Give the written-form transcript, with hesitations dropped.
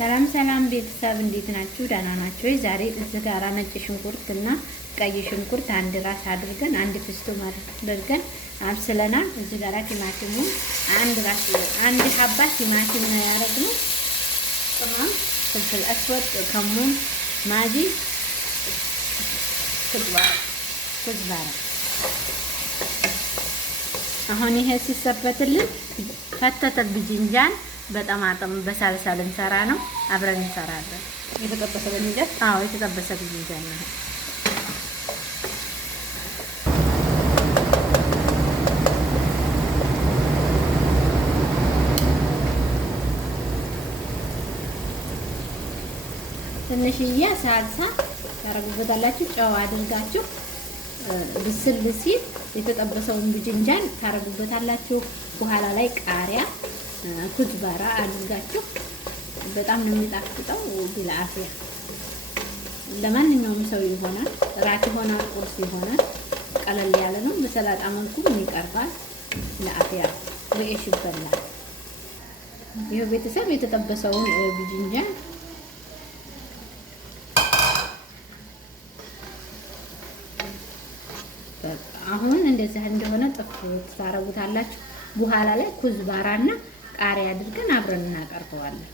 ሰላም ሰላም ቤተሰብ እንዴት ናችሁ? ደህና ናችሁ? ዛሬ እዚህ ጋር ነጭ ሽንኩርትና ቀይ ሽንኩርት አንድ ራስ አድርገን አንድ ፍስቱም አድርገን አብስለናል። እዚህ ጋር ቲማቲሙ አንድ ሀባ ቲማቲም ነው ያደረግነው። ቅመም፣ ፍልፍል አስወጥ፣ ከሙን፣ ማጂ፣ ኩዝባራ። አሁን ይሄ ሲሰበትልን ከተተል ብጅንጃን በጣም በሳልሳ ልንሰራ ነው። አብረን እንሰራለን። የተጠበሰ ብጅንጃን? አዎ የተጠበሰ ብጅንጃን ነው። ትንሽዬ ሳልሳ ታረጉበታላችሁ። ጨው አድርጋችሁ ብስል ሲል የተጠበሰውን ብጅንጃን ታረጉበታላችሁ። በኋላ ላይ ቃሪያ ኩዝባራ አድርጋችሁ በጣም ነው የሚጣፍጠው። ቢላአፊያ ለማንኛውም ሰው ይሆናል። ራት ይሆናል፣ ቁርስ ይሆናል። ቀለል ያለ ነው። በሰላጣ መልኩም ይቀርባል። ለአፊያ በኤሽ ይበላል። ይሄ ቤተሰብ የተጠበሰውን ብጅንጃን አሁን እንደዚህ እንደሆነ ጥፍት ታረጉታላችሁ። በኋላ ላይ ኩዝባራና ቃሪያ አድርገን አብረን እናቀርበዋለን።